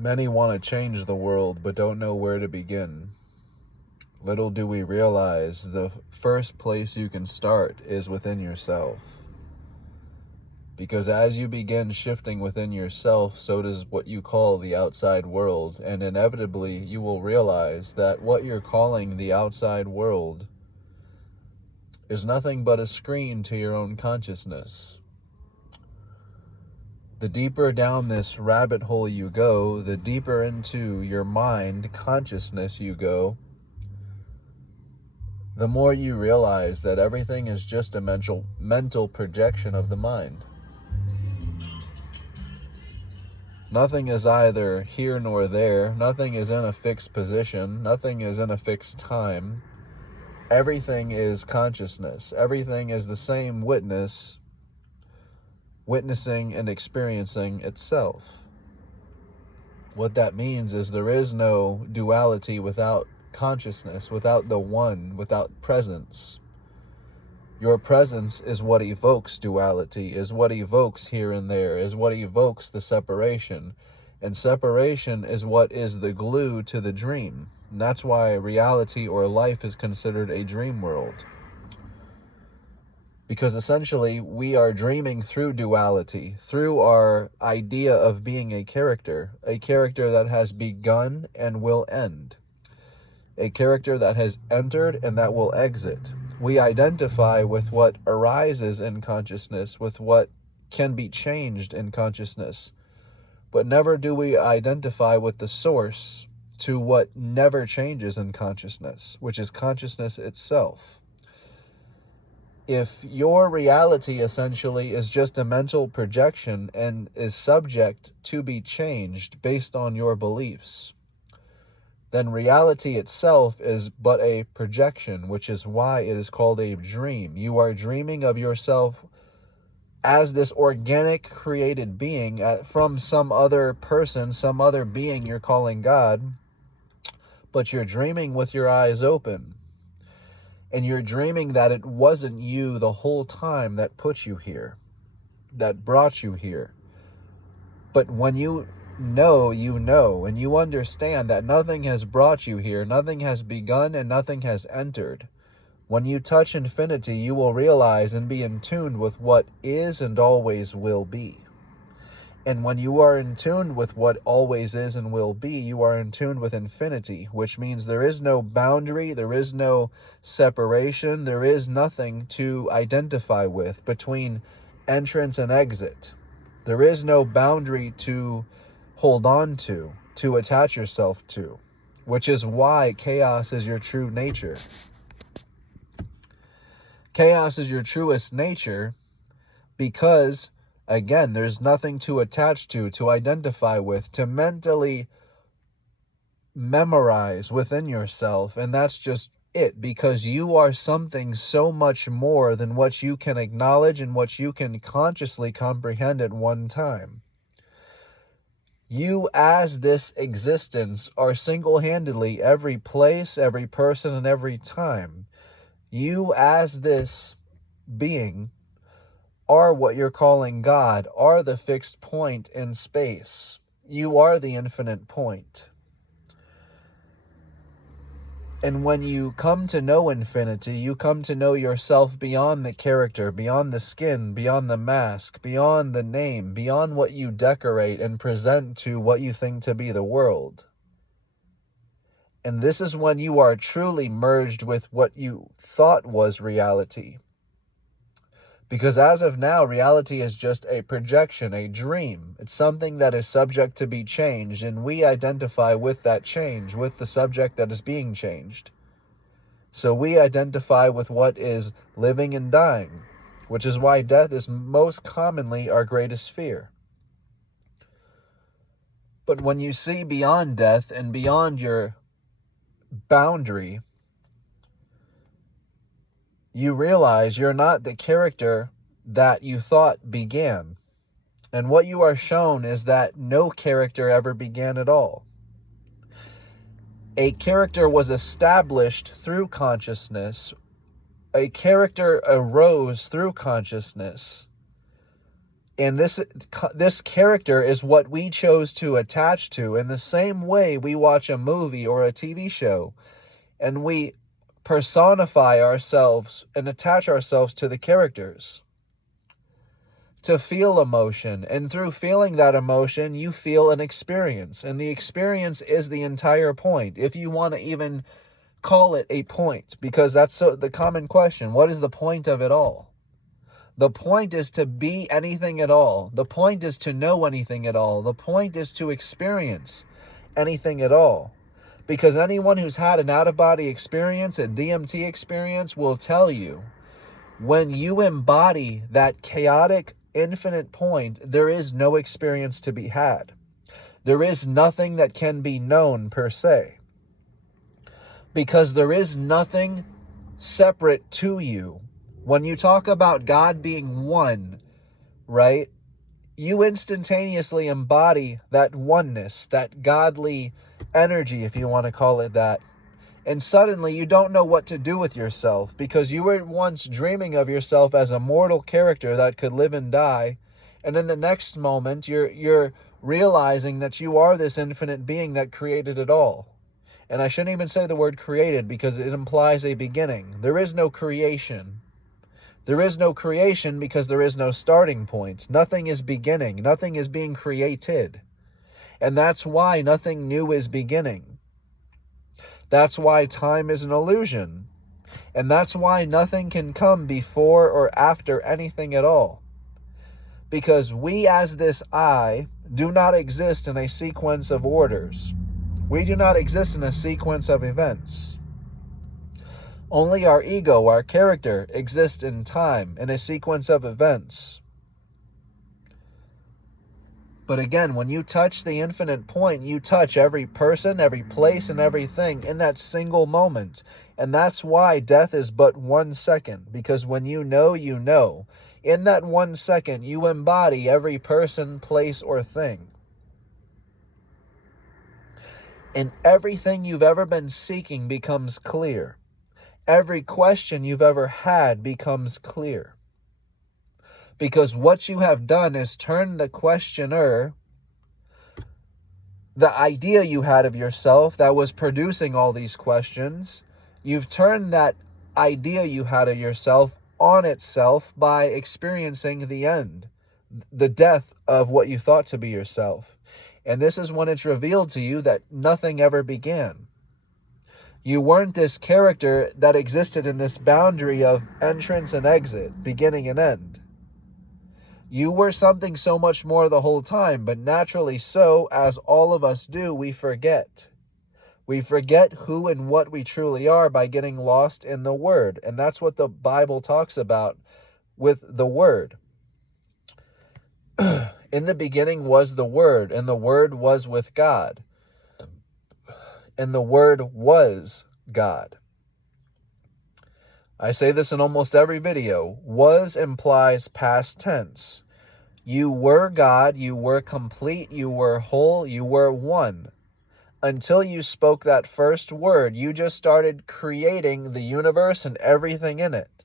Many want to change the world, but don't know where to begin. Little do we realize the first place you can start is within yourself. Because as you begin shifting within yourself, so does what you call the outside world. And inevitably, you will realize that what you're calling the outside world is nothing but a screen to your own consciousness. The deeper down this rabbit hole you go, the deeper into your mind consciousness you go, the more you realize that everything is just a mental projection of the mind. Nothing is either here nor there. Nothing is in a fixed position. Nothing is in a fixed time. Everything is consciousness. Everything is the same witnessing and experiencing itself. What that means is there is no duality without consciousness, without the one, without presence. Your presence is what evokes duality, is what evokes here and there, is what evokes the separation. And separation is what is the glue to the dream. And that's why reality or life is considered a dream world. Because essentially, we are dreaming through duality, through our idea of being a character that has begun and will end, a character that has entered and that will exit. We identify with what arises in consciousness, with what can be changed in consciousness, but never do we identify with the source to what never changes in consciousness, which is consciousness itself. If your reality essentially is just a mental projection and is subject to be changed based on your beliefs, then reality itself is but a projection, which is why it is called a dream. You are dreaming of yourself as this organic created being from some other person, some other being you're calling God, but you're dreaming with your eyes open. And you're dreaming that it wasn't you the whole time that put you here, that brought you here. But when you know, and you understand that nothing has brought you here, nothing has begun, and nothing has entered. When you touch infinity, you will realize and be in tune with what is and always will be. And when you are in tune with what always is and will be, you are in tune with infinity, which means there is no boundary, there is no separation, there is nothing to identify with between entrance and exit. There is no boundary to hold on to attach yourself to, which is why chaos is your true nature. Chaos is your truest nature because, again, there's nothing to attach to identify with, to mentally memorize within yourself. And that's just it, because you are something so much more than what you can acknowledge and what you can consciously comprehend at one time. You as this existence are single-handedly every place, every person, and every time. You as this being are what you're calling God, are the fixed point in space. You are the infinite point. And when you come to know infinity, you come to know yourself beyond the character, beyond the skin, beyond the mask, beyond the name, beyond what you decorate and present to what you think to be the world. And this is when you are truly merged with what you thought was reality. Because as of now, reality is just a projection, a dream. It's something that is subject to be changed, and we identify with that change, with the subject that is being changed. So we identify with what is living and dying, which is why death is most commonly our greatest fear. But when you see beyond death and beyond your boundary, you realize you're not the character that you thought began. And what you are shown is that no character ever began at all. A character was established through consciousness. A character arose through consciousness. And this character is what we chose to attach to, in the same way we watch a movie or a TV show and we personify ourselves and attach ourselves to the characters to feel emotion. And through feeling that emotion, you feel an experience. And the experience is the entire point, if you want to even call it a point, because that's the common question. What is the point of it all? The point is to be anything at all. The point is to know anything at all. The point is to experience anything at all. Because anyone who's had an out-of-body experience, a DMT experience, will tell you, when you embody that chaotic, infinite point, there is no experience to be had. There is nothing that can be known per se. Because there is nothing separate to you. When you talk about God being one, right, you instantaneously embody that oneness, that godly energy, if you want to call it that. And suddenly you don't know what to do with yourself, because you were once dreaming of yourself as a mortal character that could live and die. And in the next moment, you're realizing that you are this infinite being that created it all. And I shouldn't even say the word created, because it implies a beginning. There is no creation. There is no creation because there is no starting point. Nothing is beginning. Nothing is being created. And that's why nothing new is beginning. That's why time is an illusion. And that's why nothing can come before or after anything at all. Because we as this I do not exist in a sequence of orders. We do not exist in a sequence of events. Only our ego, our character, exists in time, in a sequence of events. But again, when you touch the infinite point, you touch every person, every place, and everything in that single moment. And that's why death is but 1 second. Because when you know, you know. In that 1 second, you embody every person, place, or thing. And everything you've ever been seeking becomes clear. Every question you've ever had becomes clear. Because what you have done is turn the questioner, the idea you had of yourself that was producing all these questions, you've turned that idea you had of yourself on itself by experiencing the end, the death of what you thought to be yourself. And this is when it's revealed to you that nothing ever began. You weren't this character that existed in this boundary of entrance and exit, beginning and end. You were something so much more the whole time, but naturally so, as all of us do, we forget. We forget who and what we truly are by getting lost in the Word. And that's what the Bible talks about with the Word. In the beginning was the Word, and the Word was with God. And the Word was God. I say this in almost every video. Was implies past tense. You were God, you were complete, you were whole, you were one. Until you spoke that first word, you just started creating the universe and everything in it.